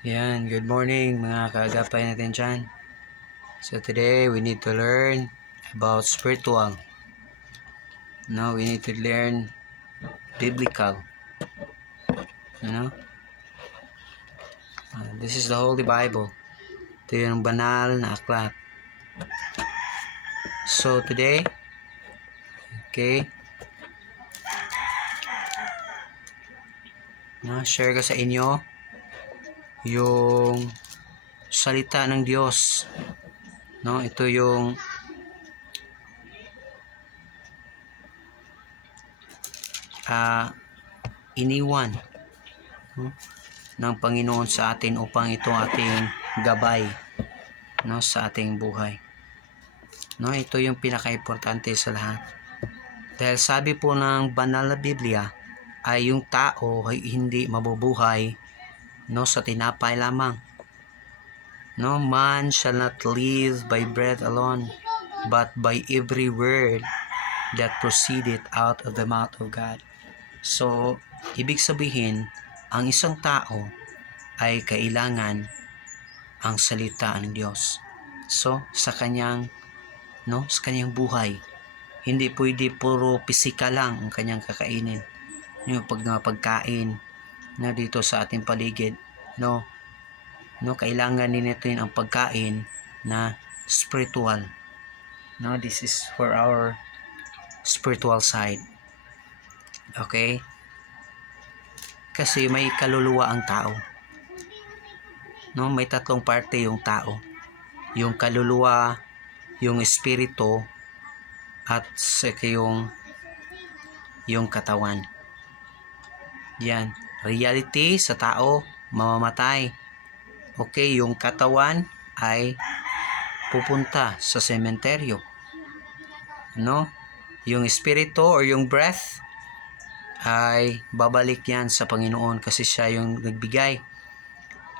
Yan, good morning mga kaagapay natin dyan. So today we need to learn about spiritual. No, we need to learn biblical. You know? This is the Holy Bible. Ito yung banal na aklat. So today, okay, share ko sa inyo yung salita ng Diyos. No, ito yung iniwan ng Panginoon sa atin upang ito ating gabay, no, sa ating buhay. No, ito yung pinaka-importante sa lahat. Dahil sabi po ng banal na Biblia ay yung tao ay hindi mabubuhay, no, sa tinapay lamang. No, man shall not live by bread alone, but by every word that proceeded out of the mouth of God. So, ibig sabihin, ang isang tao ay kailangan ang salita ng Diyos. So, sa kanyang buhay, hindi pwede puro pisika lang ang kanyang kakainin. Yung pagkain na dito sa ating paligid, no, kailangan din natin ang pagkain na spiritual. No, this is for our spiritual side. Okay? Kasi may kaluluwa ang tao. No, may tatlong parte yung tao. Yung kaluluwa, yung espiritu, at saka yung katawan. Yan. Reality sa tao, mamamatay. Okay, yung katawan ay pupunta sa sementeryo. No? Yung espiritu or yung breath ay babalik yan sa Panginoon kasi siya yung nagbigay.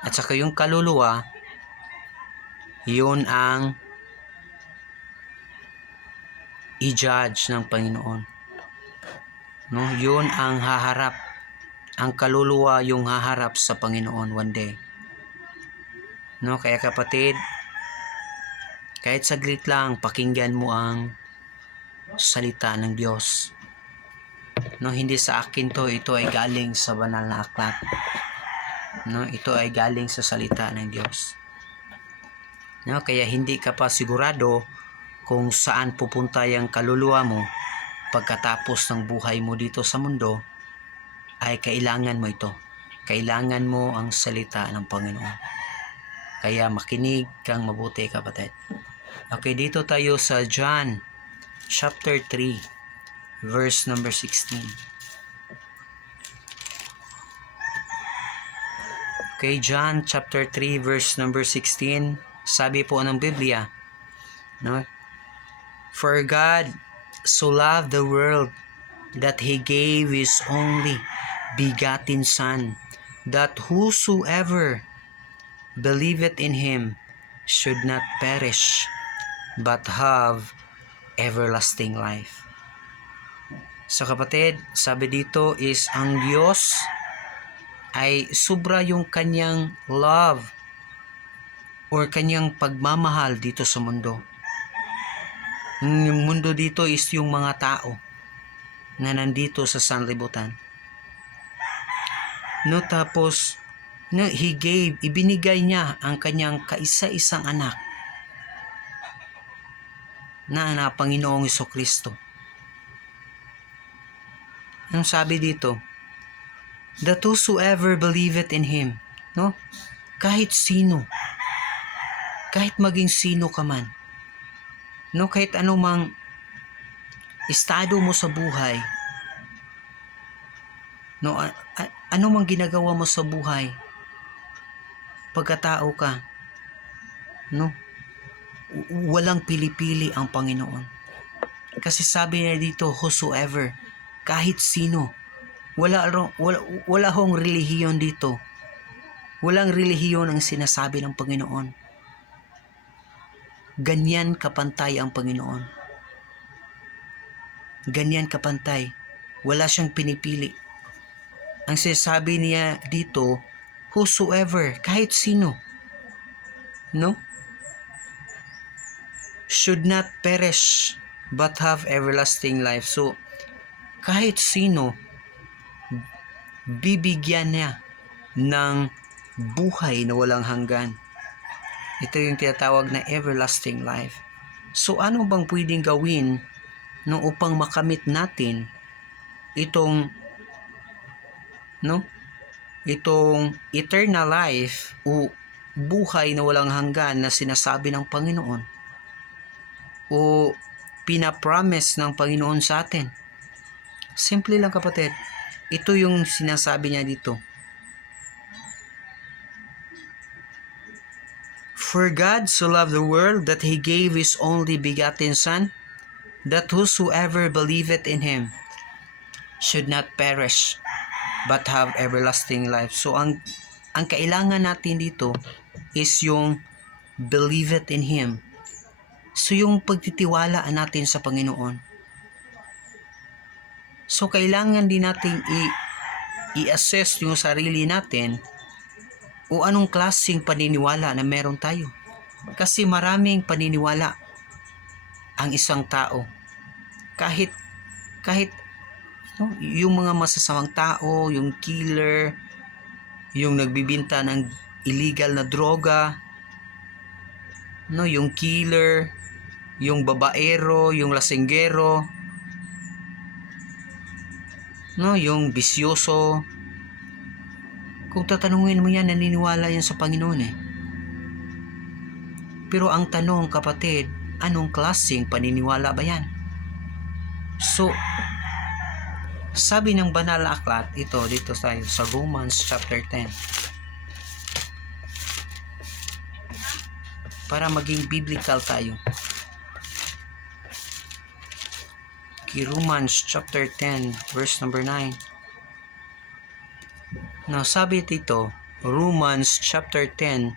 At saka yung kaluluwa, yun ang i-judge ng Panginoon. No? Yun ang haharap. Ang kaluluwa yung haharap sa Panginoon one day. No? Kaya kapatid, kahit saglit lang, pakinggan mo ang salita ng Diyos. No, hindi sa akin to, ito ay galing sa banal na aklat. No, ito ay galing sa salita ng Diyos. No, kaya hindi ka pa sigurado kung saan pupunta yung kaluluwa mo pagkatapos ng buhay mo dito sa mundo, ay kailangan mo ito. Kailangan mo ang salita ng Panginoon. Kaya makinig kang mabuti, kapatid. Okay, dito tayo sa John chapter 3 verse number 16. Okay, John chapter 3 verse number 16. Sabi po ng Biblia, no? For God so loved the world that He gave His only begotten Son, that whosoever believeth in Him should not perish, but have everlasting life. So kapatid, sabi dito is ang Diyos ay sobra yung kanyang love or kanyang pagmamahal dito sa mundo. Yung mundo dito is yung mga tao na nandito sa sanlibutan. No, tapos no, He gave, ibinigay niya ang kanyang kaisa-isang anak na Panginoong Jesucristo. Anong sabi dito? That whosoever believeth in Him, no? Kahit sino, kahit maging sino ka man, no, kahit anumang estado mo sa buhay, no, anumang ginagawa mo sa buhay, pagkatao ka, no, walang pili-pili ang Panginoon. Kasi sabi niya dito, whosoever, kahit sino. Wala hong relihiyon dito. Walang relihiyon ang sinasabi ng Panginoon. Ganyan kapantay ang Panginoon. Ganyan kapantay. Wala siyang pinipili. Ang sinasabi niya dito, whosoever, kahit sino, no, should not perish but have everlasting life. So, kahit sino, bibigyan niya ng buhay na walang hanggan. Ito yung tinatawag na everlasting life. So, ano bang pwedeng gawin no, upang makamit natin itong itong eternal life o buhay na walang hanggan na sinasabi ng Panginoon o pinapromise ng Panginoon sa atin? Simple lang, kapatid. Ito yung sinasabi niya dito. For God so loved the world that He gave His only begotten Son, that whosoever believeth in Him should not perish, but have everlasting life. So, ang kailangan natin dito is yung believeth in Him. So, yung pagtitiwalaan natin sa Panginoon. So, kailangan din natin i-assess yung sarili natin o anong klaseng paniniwala na meron tayo. Kasi maraming paniniwala ang isang tao. Kahit no, yung mga masasamang tao, yung killer, yung nagbibinta ng illegal na droga, no, yung killer, yung babaero, yung lasinggero, no, yung bisyoso. Kung tatanungin mo yan, naniniwala yan sa Panginoon eh. Pero ang tanong, kapatid, anong klaseng paniniwala ba yan? So, sabi ng banal na aklat, ito, dito tayo, sa Romans chapter 10. Para maging biblical tayo. Romans chapter 10, verse number 9. Now, sabi dito, Romans chapter 10,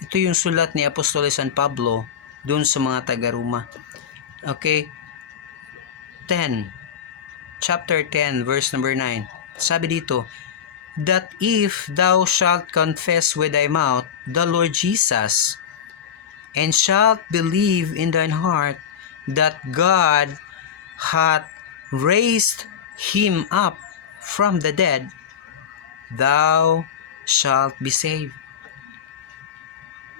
ito yung sulat ni Apostol San Pablo dun sa mga taga-Roma. Okay? Chapter 10, verse number 9. Sabi dito, that if thou shalt confess with thy mouth the Lord Jesus, and shalt believe in thine heart that God hath raised him up from the dead, thou shalt be saved.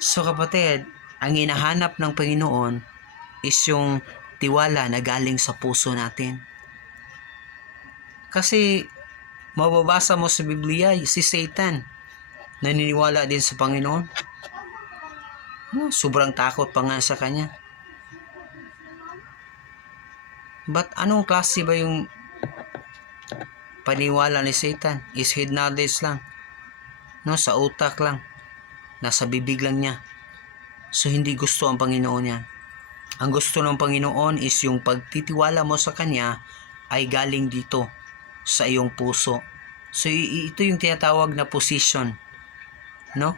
So, kapatid, ang hinahanap ng Panginoon is yung tiwala na galing sa puso natin. Kasi mababasa mo sa Biblia, si Satan naniniwala din sa Panginoon. Sobrang takot pa nga sa kanya. But anong klase ba yung paniwala ni Satan? Is head knowledge lang. No, sa utak lang. Nasa bibig lang niya. So, hindi gusto ang Panginoon yan. Ang gusto ng Panginoon is yung pagtitiwala mo sa Kanya ay galing dito sa iyong puso. So, ito yung tinatawag na position. No?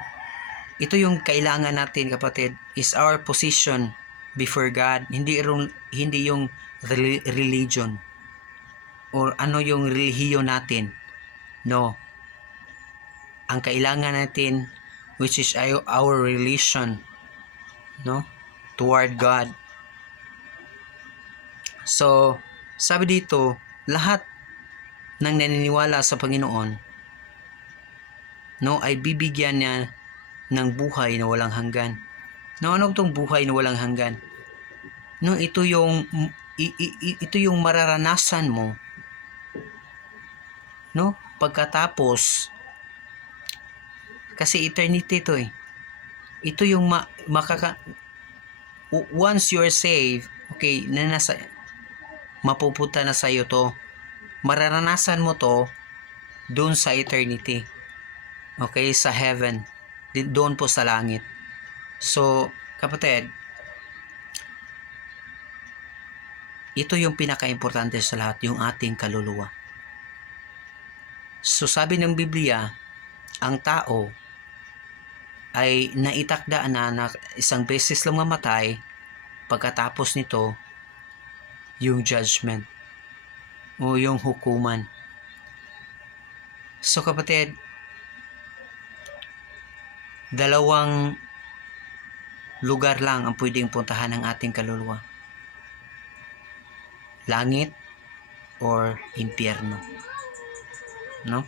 Ito yung kailangan natin, kapatid, is our position before God. Hindi yung religion or ano yung relihiyon natin. No. Ang kailangan natin, which is our relation, no, toward God. So, sabi dito, lahat ng naniniwala sa Panginoon, no, ay bibigyan niya ng buhay na walang hanggan. No, ano itong buhay na walang hanggan? No, ito yung mararanasan mo, no, pagkatapos, kasi eternity ito eh. Ito yung once you're saved, okay, mapupunta na sa iyo to. Mararanasan mo to doon sa eternity. Okay, sa heaven. Doon po sa langit. So, kapatid, ito yung pinaka-importante sa lahat, yung ating kaluluwa. So, sabi ng Biblia, ang tao ay naitakda na isang beses lang mamatay, pagkatapos nito, yung judgment o yung hukuman. So, kapatid, Dalawang lugar lang ang pwedeng puntahan ng ating kaluluwa. Langit or impyerno. No?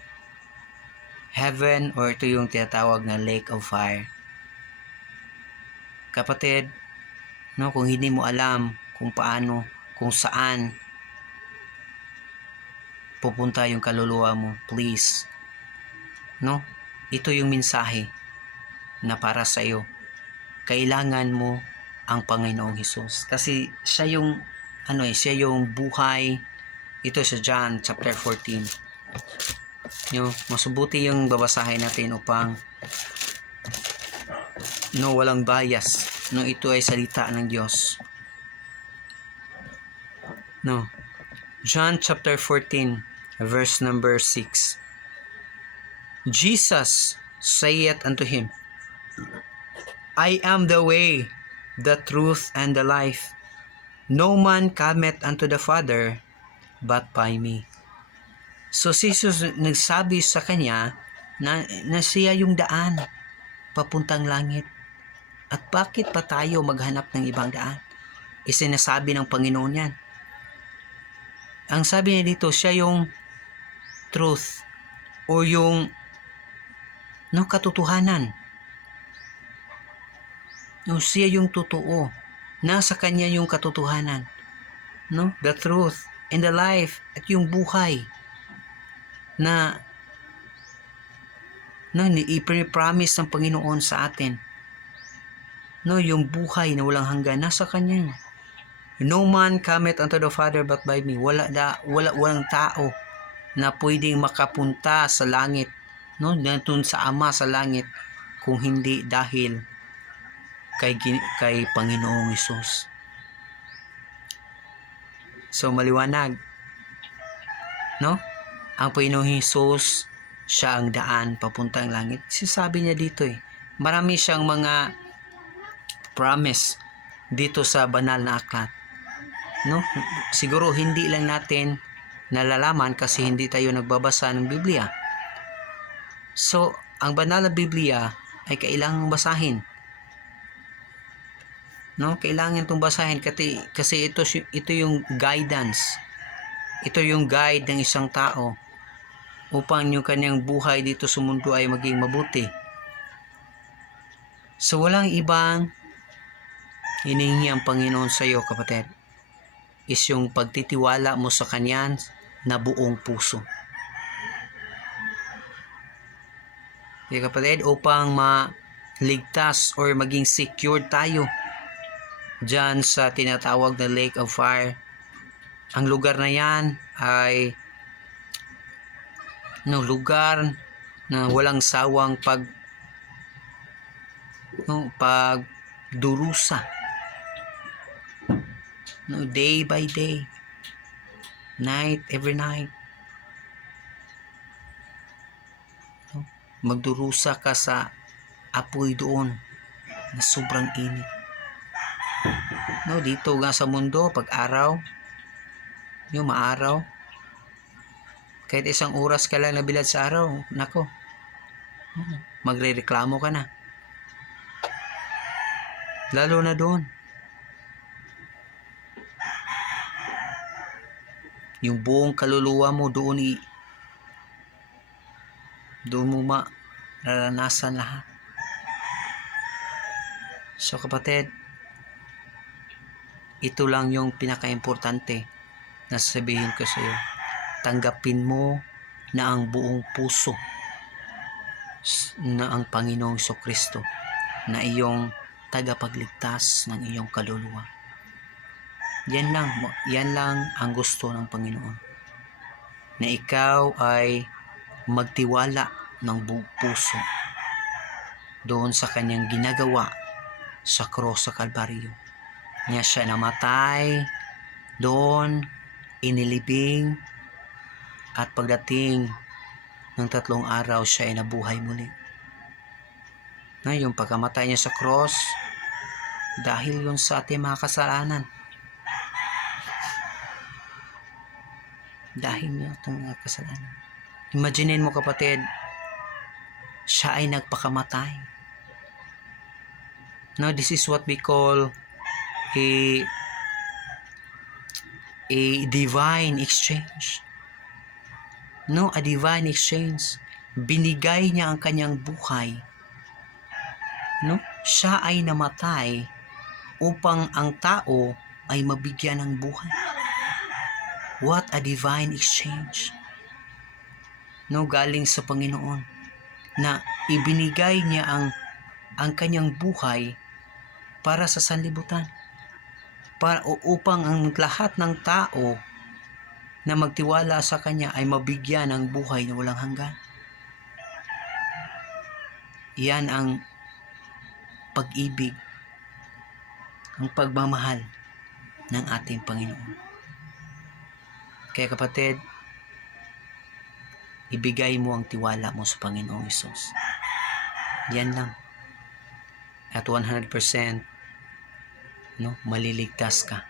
Heaven or ito yung tinatawag na lake of fire. Kapatid, no, kung hindi mo alam kung paano, kung saan pupunta yung kaluluwa mo, please, no, ito yung mensahe na para sa iyo. Kailangan mo ang Panginoong Hesus kasi siya yung siya yung buhay. Ito sa John chapter 14. Mas mabuti yung babasahin natin upang walang bias. Ito ay salita ng Diyos. John chapter 14 verse number 6. Jesus saith unto him, I am the way, the truth, and the life. No man cometh unto the Father but by me. So si Jesus nagsabi sa kanya na siya yung daan papuntang langit. At bakit pa tayo maghanap ng ibang daan? Isinasabi ng Panginoon yan. Ang sabi niya dito, siya yung truth o yung katotohanan. Siya yung totoo. Nasa kanya yung katotohanan. The truth and the life at yung buhay na i-promise ng Panginoon sa atin. Yung buhay na walang hanggan nasa kanya. No man cometh unto the Father but by me. Walang tao na pwedeng makapunta sa langit, nandun sa Ama sa langit, kung hindi dahil kay Panginoong Hesus. So maliwanag, ang Panginoong Hesus, siya ang daan papuntang langit. Sinasabi niya dito marami siyang mga promise dito sa banal na aklat. Siguro hindi lang natin nalalaman kasi hindi tayo nagbabasa ng Biblia. So, ang banal na Biblia ay kailangang basahin. Kailangan itong basahin kasi ito yung guidance. Ito yung guide ng isang tao upang yung kanyang buhay dito sa mundo ay maging mabuti. So, walang ibang hinihingi ang Panginoon sa iyo, kapatid, is yung pagtitiwala mo sa Kanya na buong puso. Okay, kapatid, upang maligtas or maging secure tayo dyan sa tinatawag na lake of fire. Ang lugar na yan ay lugar na walang sawang pagdurusa. Day by day, every night, magdurusa ka sa apoy doon na sobrang init. Dito nga sa mundo, pag araw, maaraw, kahit isang oras ka lang nabilad sa araw, magrereklamo ka na. Lalo na doon. Yung buong kaluluwa mo doon mo mararanasan lahat. So kapatid, ito lang yung pinaka-importante na sasabihin ko sa iyo. Tanggapin mo na ang buong puso na ang Panginoong Jesucristo na iyong tagapagligtas ng iyong kaluluwa. Yan lang ang gusto ng Panginoon. Na ikaw ay magtiwala ng buong puso doon sa kanyang ginagawa sa cross sa Kalbaryo. Niya siya namatay doon, inilibing, at pagdating ng 3 araw siya ay nabuhay muli. Yung pagkamatay niya sa cross, dahil yun sa ating mga kasalanan. Dahil niya itong mga kasalanan. Imaginin mo, kapatid, siya ay nagpakamatay No, this is what we call a divine exchange. No, a divine exchange. Binigay niya ang kanyang buhay. No? Siya ay namatay upang ang tao ay mabigyan ng buhay. What a divine exchange. No, galing sa Panginoon na ibinigay niya ang kanyang buhay para sa sanlibutan. Upang ang lahat ng tao na magtiwala sa kanya ay mabigyan ng buhay na walang hanggan. Iyan ang pag-ibig, ang pagmamahal ng ating Panginoon. Kaya kapatid, ibigay mo ang tiwala mo sa Panginoong Hesus. Yan lang. At 100%, no, maliligtas ka.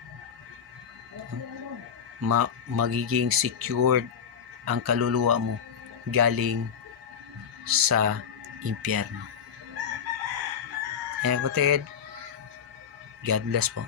Magiging secured ang kaluluwa mo galing sa impyerno. Kaya kapatid, God bless po.